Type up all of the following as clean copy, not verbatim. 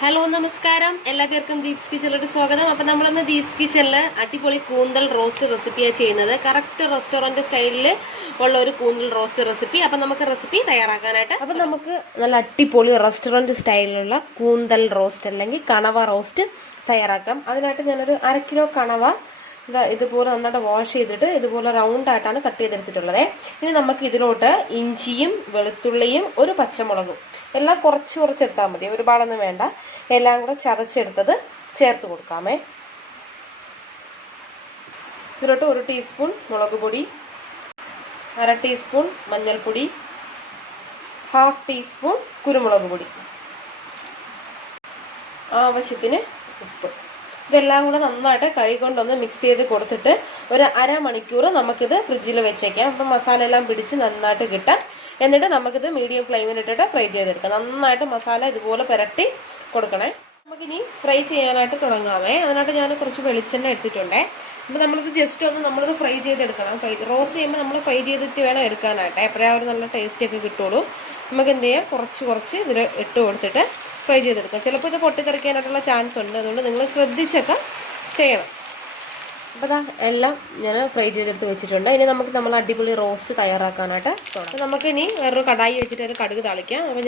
Hello നമസ്കാരം, എല്ലാവർക്കും ദീപ്സ് കിച്ചണിലോട്ട് സ്വാഗതം. അപ്പം നമ്മളിന്ന് ദീപ്സ് കിച്ചണിൽ അടിപൊളി കൂന്തൽ റോസ്റ്റ് റെസിപ്പിയാണ് ചെയ്യുന്നത്. കറക്റ്റ് റെസ്റ്റോറൻറ്റ് സ്റ്റൈലിൽ ഉള്ള ഒരു കൂന്തൽ റോസ്റ്റ് റെസിപ്പി. അപ്പം നമുക്ക് റെസിപ്പി തയ്യാറാക്കാനായിട്ട് അപ്പം നമുക്ക് നല്ല അടിപൊളി റെസ്റ്റോറൻറ്റ് സ്റ്റൈലിലുള്ള കൂന്തൽ റോസ്റ്റ് അല്ലെങ്കിൽ കണവ റോസ്റ്റ് തയ്യാറാക്കാം. അതിനായിട്ട് ഞാനൊരു 1/2 കിലോ കണവ ഇതുപോലെ നന്നായിട്ട് വാഷ് ചെയ്തിട്ട് ഇതുപോലെ റൗണ്ടായിട്ടാണ് കട്ട് ചെയ്തെടുത്തിട്ടുള്ളത്. ഇനി നമുക്ക് ഇതിലോട്ട് ഇഞ്ചിയും വെളുത്തുള്ളിയും ഒരു പച്ചമുളകും എല്ലാം കുറച്ച് എടുത്താൽ മതി, ഒരുപാടൊന്നും വേണ്ട. എല്ലാം കൂടെ ചതച്ചെടുത്തത് ചേർത്ത് കൊടുക്കാമേ. ഇതിലോട്ട് 1 ടീസ്പൂൺ മുളക് പൊടി, 1/2 ടീസ്പൂൺ മഞ്ഞൾപ്പൊടി, 1/2 ടീസ്പൂൺ കുരുമുളക് പൊടി, ആവശ്യത്തിന് ഉപ്പ്. ഇതെല്ലാം കൂടെ നന്നായിട്ട് കൈ കൊണ്ടൊന്ന് മിക്സ് ചെയ്ത് കൊടുത്തിട്ട് ഒരു 1/2 മണിക്കൂർ നമുക്കിത് ഫ്രിഡ്ജിൽ വെച്ചേക്കാം. അപ്പം മസാല എല്ലാം പിടിച്ച് നന്നായിട്ട് കിട്ടാം. എന്നിട്ട് നമുക്കിത് മീഡിയം ഫ്ലെയിമിലിട്ടിട്ട് ഫ്രൈ ചെയ്തെടുക്കാം. നന്നായിട്ട് മസാല ഇതുപോലെ പുരട്ടി കൊടുക്കണേ. നമുക്കിനി ഫ്രൈ ചെയ്യാനായിട്ട് തുടങ്ങാമേ. അതിനായിട്ട് ഞാൻ കുറച്ച് വെളിച്ചെണ്ണ എടുത്തിട്ടുണ്ടേ. അപ്പോൾ നമ്മളിത് ജസ്റ്റ് ഒന്ന് നമ്മളിത് ഫ്രൈ ചെയ്തെടുക്കണം. റോസ്റ്റ് ചെയ്യുമ്പോൾ നമ്മൾ ഫ്രൈ ചെയ്തിട്ട് വേണം എടുക്കാനായിട്ട്. എപ്പോഴാ ഒരു നല്ല ടേസ്റ്റൊക്കെ കിട്ടുള്ളൂ. നമുക്ക് എന്ത് ചെയ്യാം, കുറച്ച് ഇതിൽ ഇട്ട് കൊടുത്തിട്ട് ഫ്രൈ ചെയ്തെടുക്കാം. ചിലപ്പോൾ ഇത് പൊട്ടിത്തെറിക്കാനായിട്ടുള്ള ചാൻസ് ഉണ്ട്, അതുകൊണ്ട് നിങ്ങൾ ശ്രദ്ധിച്ചൊക്കെ ചെയ്യണം. അപ്പോൾ അതാ എല്ലാം ഞാൻ ഫ്രൈ ചെയ്തെടുത്ത് വെച്ചിട്ടുണ്ട്. ഇനി നമുക്ക് നമ്മൾ അടിപൊളി റോസ്റ്റ് തയ്യാറാക്കാനായിട്ട് തുടങ്ങാം. അപ്പോൾ നമുക്കിനി വേറൊരു കടായി വെച്ചിട്ട് ഒരു കടുക് താളിക്കാം. അപ്പോൾ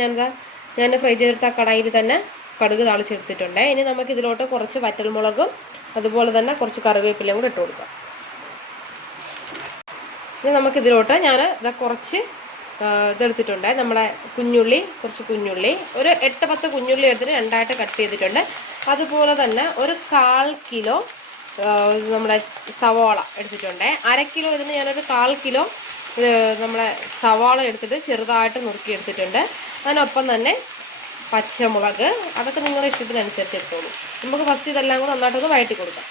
ഞാൻ ഫ്രൈ ചെയ്തെടുത്ത കടായിൽ തന്നെ കടുക് താളിച്ചെടുത്തിട്ടുണ്ട്. ഇനി നമുക്ക് ഇതിലോട്ട് കുറച്ച് വറ്റൽമുളകും അതുപോലെ തന്നെ കുറച്ച് കറിവേപ്പിലയും കൂടെ ഇട്ട് കൊടുക്കാം. ഇനി നമുക്കിതിലോട്ട് ഞാൻ കുറച്ച് ഇതെടുത്തിട്ടുണ്ട്. നമ്മുടെ കുറച്ച് കുഞ്ഞുള്ളി, ഒരു 8-10 കുഞ്ഞുള്ളി എടുത്തിട്ട് 2ആയിട്ട് കട്ട് ചെയ്തിട്ടുണ്ട്. അതുപോലെ തന്നെ ഒരു 1/4 കിലോ നമ്മുടെ സവാള എടുത്തിട്ടുണ്ട്. 1/2 കിലോ ഇതിന് ഞാനൊരു 1/4 കിലോ നമ്മുടെ സവാള എടുത്തിട്ട് ചെറുതായിട്ട് നുറുക്കി എടുത്തിട്ടുണ്ട്. അതിനൊപ്പം തന്നെ പച്ചമുളക്, അതൊക്കെ നിങ്ങളുടെ ഇഷ്ടത്തിനനുസരിച്ച് എടുത്തോളൂ. നമുക്ക് ഫസ്റ്റ് ഇതെല്ലാം കൂടെ നന്നായിട്ടൊന്ന് വഴറ്റി കൊടുക്കാം.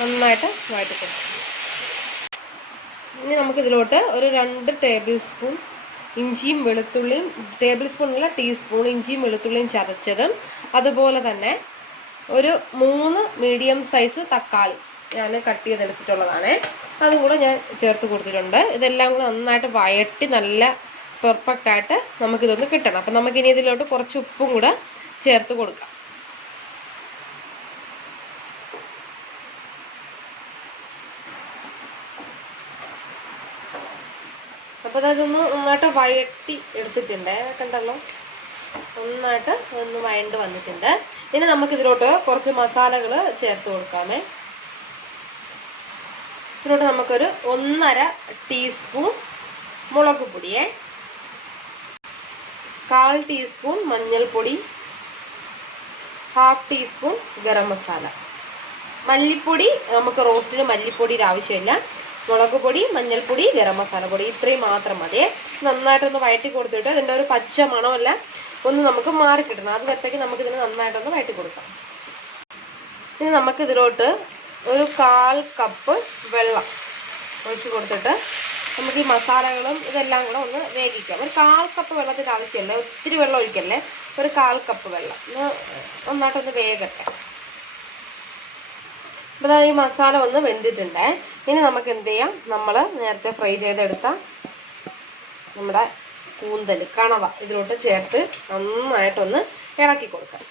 നന്നായിട്ട് വഴറ്റി കൊടുക്കാം. ഇനി നമുക്കിതിലോട്ട് ഒരു 2 ടേബിൾ സ്പൂൺ ഇഞ്ചിയും വെളുത്തുള്ളിയും, ടേബിൾ സ്പൂണല്ല ടീസ്പൂൺ ഇഞ്ചിയും വെളുത്തുള്ളിയും ചതച്ചതും, അതുപോലെ തന്നെ ഒരു 3 മീഡിയം സൈസ് തക്കാളി ഞാൻ കട്ട് ചെയ്തെടുത്തിട്ടുള്ളതാണ്. അതും കൂടെ ഞാൻ ചേർത്ത് കൊടുത്തിട്ടുണ്ട്. ഇതെല്ലാം കൂടെ നന്നായിട്ട് വഴറ്റി നല്ല പെർഫെക്റ്റായിട്ട് നമുക്കിതൊന്ന് കിട്ടണം. അപ്പം നമുക്കിനി ഇതിലോട്ട് കുറച്ച് ഉപ്പും കൂടെ ചേർത്ത് കൊടുക്കാം. അപ്പോൾ അതൊന്ന് നന്നായിട്ട് വഴറ്റി എടുത്തിട്ടുണ്ട്. കണ്ടല്ലോ, നന്നായിട്ട് ഒന്ന് വഴണ്ട് വന്നിട്ടുണ്ട്. ഇനി നമുക്കിതിലോട്ട് കുറച്ച് മസാലകൾ ചേർത്ത് കൊടുക്കാമേ. ഇതിലോട്ട് നമുക്കൊരു 1/2 ടീസ്പൂൺ മുളക് പൊടിയെ, 1/4 ടീസ്പൂൺ മഞ്ഞൾപ്പൊടി, 1/2 ടീസ്പൂൺ ഗരം മസാല. മല്ലിപ്പൊടി നമുക്ക് റോസ്റ്റിന് മല്ലിപ്പൊടിയുടെ ആവശ്യമില്ല. മുളക് പൊടി, മഞ്ഞൾപ്പൊടി, ഗരം മസാല പൊടി ഇത്രയും മാത്രം മതിയേ. നന്നായിട്ടൊന്ന് വഴറ്റി കൊടുത്തിട്ട് ഇതിൻ്റെ ഒരു പച്ച മണമല്ല ഒന്ന് നമുക്ക് മാറി കിട്ടണം. അത് വരത്തേക്ക് നമുക്കിതിന് നന്നായിട്ടൊന്ന് വഴറ്റി കൊടുക്കാം. ഇനി നമുക്കിതിലോട്ട് ഒരു 1/4 കപ്പ് വെള്ളം ഒഴിച്ച് കൊടുത്തിട്ട് നമുക്ക് ഈ മസാലകളും ഇതെല്ലാം കൂടെ ഒന്ന് വേവിക്കാം. ഒരു 1/4 കപ്പ് വെള്ളത്തിൻ്റെ ആവശ്യമില്ല, ഒത്തിരി വെള്ളം ഒഴിക്കല്ലേ. ഒരു 1/4 കപ്പ് വെള്ളം നന്നായിട്ടൊന്ന് വേകട്ടെ. അപ്പോൾ ഈ മസാല ഒന്ന് വെന്തിട്ടുണ്ട്. ഇനി നമുക്ക് എന്ത് ചെയ്യാം, നമ്മൾ നേരത്തെ ഫ്രൈ ചെയ്തെടുത്ത നമ്മുടെ കൂന്തൽ കണവ ഇതിലോട്ട് ചേർത്ത് നന്നായിട്ടൊന്ന് ഇളക്കി കൊടുക്കാം.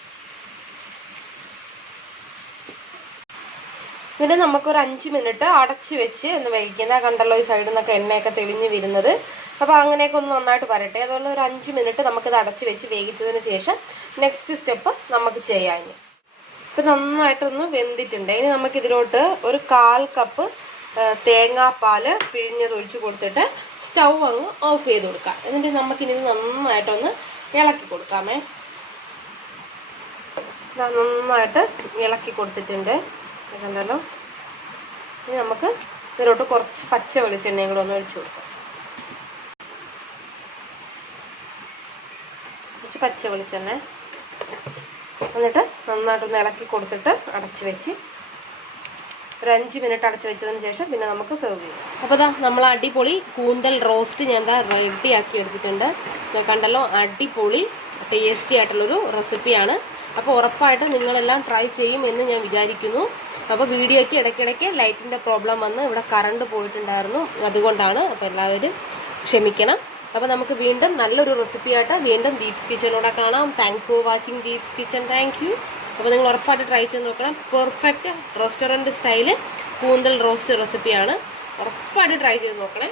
എന്നിട്ട് നമുക്കൊരു 5 മിനിറ്റ് അടച്ച് വെച്ച് ഒന്ന് വേവിക്കുന്ന. കണ്ടല്ലോ, ഈ സൈഡിൽ നിന്നൊക്കെ എണ്ണയൊക്കെ തെളിഞ്ഞ് വരുന്നത്. അപ്പോൾ അങ്ങനെയൊക്കെ ഒന്ന് നന്നായിട്ട് വരട്ടെ. അതുകൊണ്ട് ഒരു 5 മിനിറ്റ് നമുക്കിത് അടച്ച് വെച്ച് വേവിച്ചതിന് ശേഷം നെക്സ്റ്റ് സ്റ്റെപ്പ് നമുക്ക് ചെയ്യാം. ഇപ്പം നന്നായിട്ടൊന്ന് വെന്തിട്ടുണ്ട്. ഇനി നമുക്കിതിലോട്ട് ഒരു 1/4 കപ്പ് തേങ്ങാപ്പാൽ പിഴിഞ്ഞത് ഒഴിച്ച് കൊടുത്തിട്ട് സ്റ്റൗ അങ്ങ് ഓഫ് ചെയ്ത് കൊടുക്കാം. എന്നിട്ട് നമുക്കിനി നന്നായിട്ടൊന്ന് ഇളക്കി കൊടുക്കാമേ. നന്നായിട്ട് ഇളക്കി കൊടുത്തിട്ടുണ്ട്, കണ്ടല്ലോ. ഇനി നമുക്ക് ഇതിലോട്ട് കുറച്ച് പച്ച വെളിച്ചെണ്ണയും കൂടെ ഒന്ന് ഒഴിച്ചു കൊടുക്കാം. കുറച്ച് പച്ച വെളിച്ചെണ്ണ എന്നിട്ട് നന്നായിട്ടൊന്ന് ഇളക്കി കൊടുത്തിട്ട് അടച്ച് വെച്ച് ഒരു 5 മിനിറ്റ് അടച്ച് വെച്ചതിന് ശേഷം പിന്നെ നമുക്ക് സെർവ് ചെയ്യാം. അപ്പോൾ നമ്മൾ അടിപൊളി കൂന്തൽ റോസ്റ്റ് ഞാൻ റെഡിയാക്കി എടുത്തിട്ടുണ്ട്. കണ്ടല്ലോ, അടിപൊളി ടേസ്റ്റി ആയിട്ടുള്ളൊരു റെസിപ്പിയാണ്. അപ്പോൾ ഉറപ്പായിട്ട് നിങ്ങളെല്ലാം ട്രൈ ചെയ്യും എന്ന് ഞാൻ വിചാരിക്കുന്നു. അപ്പോൾ വീഡിയോയ്ക്ക് ഇടയ്ക്കിടയ്ക്ക് ലൈറ്റിൻ്റെ പ്രോബ്ലം വന്ന് ഇവിടെ കറണ്ട് പോയിട്ടുണ്ടായിരുന്നു, അതുകൊണ്ടാണ്. അപ്പോൾ എല്ലാവരും ക്ഷമിക്കണം. അപ്പോൾ നമുക്ക് വീണ്ടും നല്ലൊരു റെസിപ്പിയായിട്ട് വീണ്ടും ദീപ്സ് കിച്ചണിലൂടെ കാണാം. Thanks for watching Deep's kitchen. Thank you. അപ്പോൾ നിങ്ങൾ ഉറപ്പായിട്ട് ട്രൈ ചെയ്ത് നോക്കണം. പെർഫെക്റ്റ് റെസ്റ്റോറൻറ്റ് സ്റ്റൈല് കൂന്തൽ റോസ്റ്റ് റെസിപ്പിയാണ്. ഉറപ്പായിട്ട് ട്രൈ ചെയ്ത് നോക്കണേ.